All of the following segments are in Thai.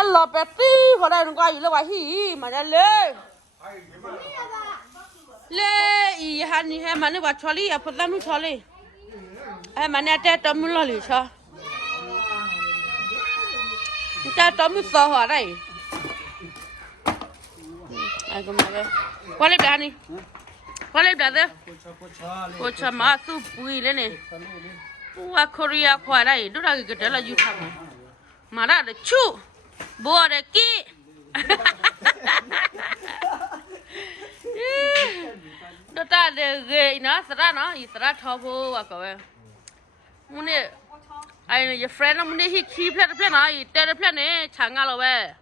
Hello, Betty. What are you going to do? My lay. Lay, honey, have money. What Charlie? I put them in Charlie. I'm an at the Mully, sir. That Tommy saw her, eh? I go my way. What is Danny? What is brother? What's a massive wheel in it? What Korea quite? Do I get tell you come? Mara the chew. Board a key. Dota the gay, no, Sarana, is that top walk away. I know your friend, he keep the plan. I tell the plan, Changal away.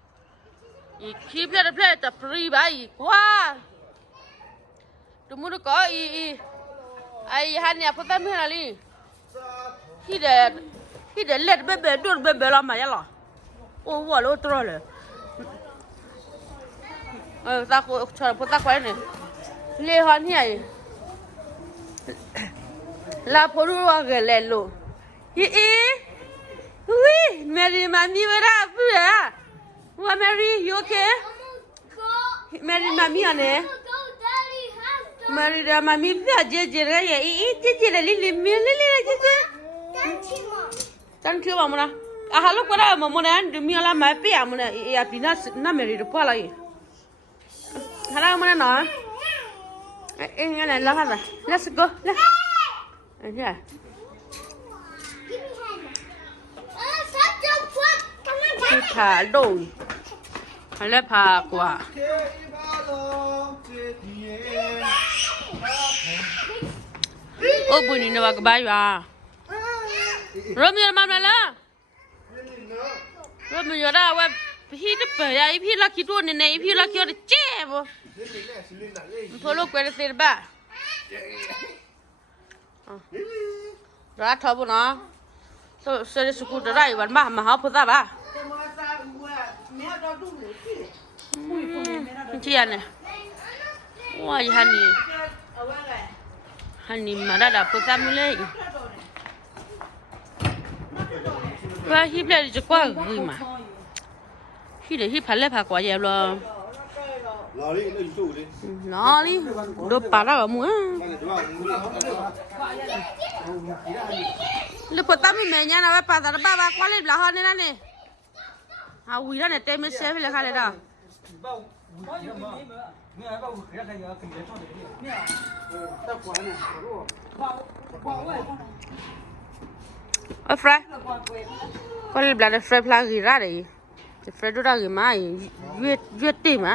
He keep the plate of free by. Wow. The Muruko, I had never put them in. He did let baby do baby on my yellow. Oh, what a troller. Oh, that will put that one in. Lay on here. La Porua Galelo. Oui, Mary, mammy, where are you? What, Mary, you okay? Mary, mammy, on it. Mary, mammy, thank you, Mamma. I look what I'm Mamma and do me a my pay. I'm going to be not married to Polly. Hello, Mana. I love her. Let's go. Yeah. Thả đồ lấy phà quả ô bùi ní nó cái à rồi mình làm gì là rồi mình ra vậyพี่จะเปิดไอ้พี่ลักขี้ตัวนี่พี่ลักขี้ตัวเจ็บพอลูกไปเสียบ้าร้านทบนะตัวเสียสกุลได้วันบ้ามาหาพูดซะบ้าเชียนเนี่ยว้ายฮันนี่มาได้ดับพูดซะมึงเลยว่าฮิปเลยจะกว่ากี่มาฮิเดี๋ยวฮิพันเลยพักกว่าเยอะเลยน้อนี่ดูปลาแล้วมั้งลูกพ่อตามีเมียนะว่าปลาตาบ้าว่าเล่นปลาห่อนี่นั่นนี่ฮาวิแล้วเนี่ยเต็มเชฟเลยค่ะเลยนะเฟรก็เล่นปลาเฟรปลากี่ร้านเลยเฟรดูได้กี่ไม้ยืดตีไหม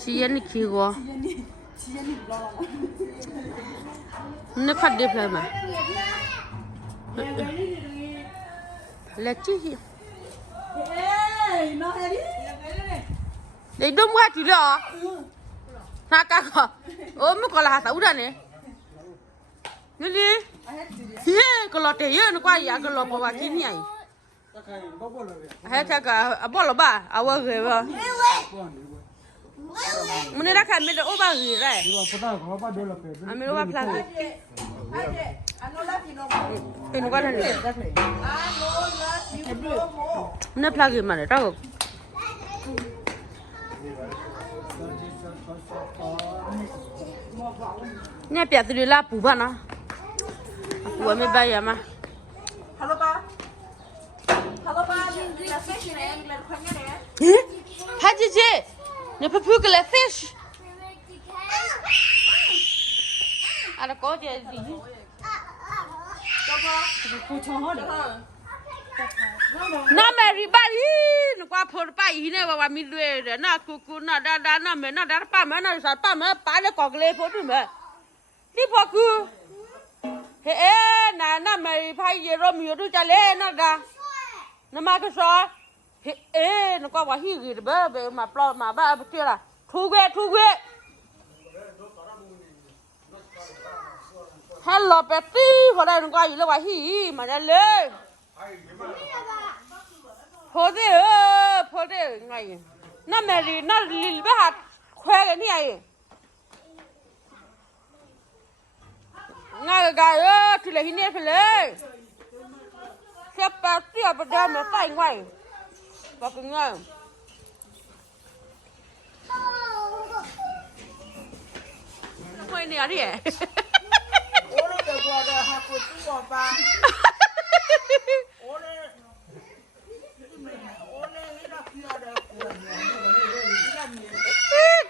ชี้ยันนี่ขี้วัวนึกขัดเด็บเลยมั้ยเล็กจี้เด็กดุ้มว่าที่เหรอนักก็โอ้ไม่ก็ลาสาวด้านนี้นี่ดิเฮ้ยก็รอเตยนึกว่าอยากก็รอเพราะว่าที่นี่ให้ถ้าก็บ่หรอบ้าเอาไว้เลยบ่มันนี่ราคาไม่ได้โอ้บ้าหรือไรอันไม่รู้ว่าพลาดเป็นก็ทันเลยนี่พลาดกี่มาเลยจ้าเนี่ยเปียกตัวละปูบ้านะปูไม่ใบยามาฮัลโหลป้าฮะเจ๊เนี่ยพูดกันเลย fish อะไรก็เจ๊ดิน้าแม่รีบารีนึกว่าพอไปที่เนี่ยว่ามีด้วยเดี๋ยวน่ากูน่าด่าน่าแม่น่าด่าป้าแม่น่าสารป้าแม่ป้าเลยกอกเลยพอดูแม่นี่พอคือเฮ้น่าแม่พายเยอะมีอยู่จะเล่นน่าด่าน้ามาก็สอนนึกว่าหิวกี่เบ้อมาปลอมาบ้าเจ้าละทุกเวฮัลโหลเป็ดตี้พอได้นึกว่าอยู่แล้วว่าหิวมาได้เลยพอได้ไงน้าแม่ลีน่าลิลไปหาแควกันนี่ไงง่ายกายที่เลยหินเนี่ยไปเลยเสียเป็ดตี้ à bữa đêm mà phải ngoài và cái ngay ngoài này đi à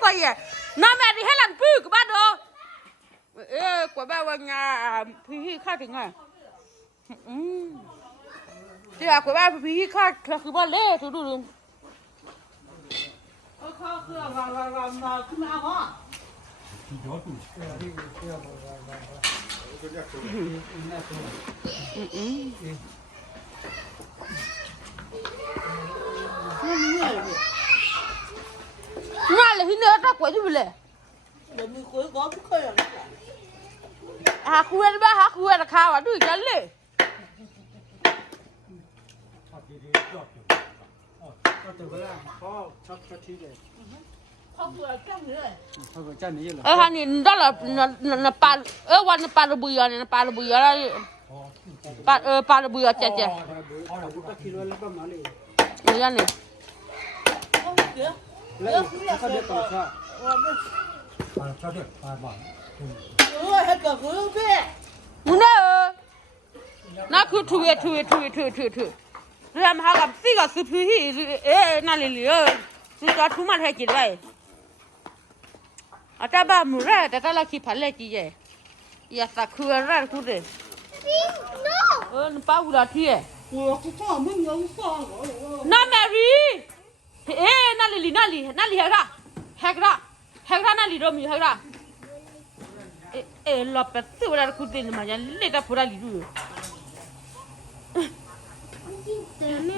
coi vậy nó mẹ đi hết lần cứ bắt đồ của ba nhà phi khác thì ngay thì là của ba phi khác là cứ ba lê thôi đủ ngay là hình nữa ta quậy chứ lệ để mình cuối có cái khơi ở hả khuya ba hả khuya là khao à đuổi cái lệ hai nhìn đó là paวันปลาระเบือเนี่ยปลาระเบือแล้วปลาระเบือเจ๊เรื่องนี้ให้เกิดคือพี่มึงเนี่ยน่าคือถุยเรื่องหากับสิ่งกับสุดที่นั่นเลยสิ่งกับทุ่มมาให้กินไว้อาจารย์บ้ามือแรกแต่ถ้าเราคิดผ่านเลยจีเจอย่าสักคืออะไรกูเด้ป้าอุดาที่น้าแมรี่นั่นเลยนั่นเลยนั่นเลยแฮกระนั่นเลยโดมีแฮกระลบไปสิวันกูเดินมาอย่างเล็กพูดอะไรดู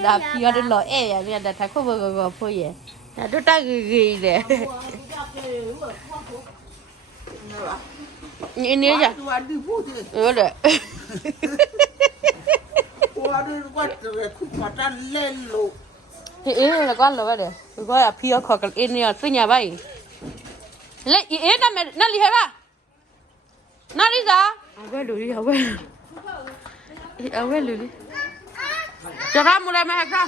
ดาพี่ก็เดินรอเนี่ยแต่ถ้าเขาบอกก็พูดยังแต่ดูตาเกยเลยนี่จ้ะเลยว่าดูว่าจะคุณมาดันเล่นลูกแล้วก็เลยเดี๋ยวก็พี่เขาขอกันเนี่ยสิ่งอย่างไรแล้วนั่นเลยเหรอนั่นลิซ่าเอาไว้ดูดิเอาไว้ดูดิจะทำอะไรไหมครับ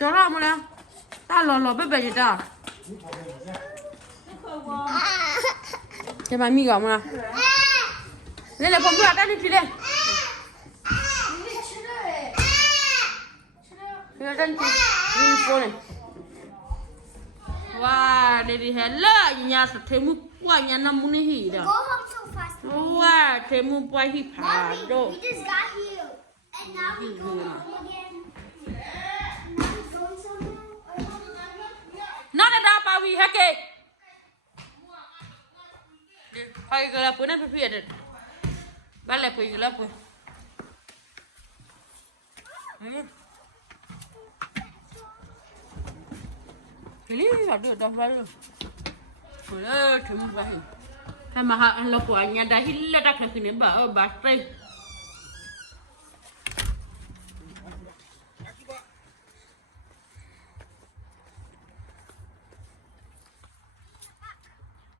จะทำอะไรตาหล่อๆเป๊ะๆจ้ะจะมามีก่อนมั้ยเลยผมดูอะไรนี่ทีเลยเดี๋ยวฉันจะยิงโฟนว้าเดี๋ยวเห็นเลยยาสเตมุปวายานามุนีฮีด้ว้าเตมุปวายฮีพาโด We just got here, and now we go home again. Going somewhere? นั่นน่ะปาวีฮักเกไปกันแล้วปุ่นนั่นเพื่อนๆเด็ดบ้านเลยปุ่นกันแล้วปุ่นนี่มาดูดำไปดูปุ่นถึงไปให้มาหาเราปุ่นอันนี้ได้หินแล้วได้แค่นี้บ้าบ้าไป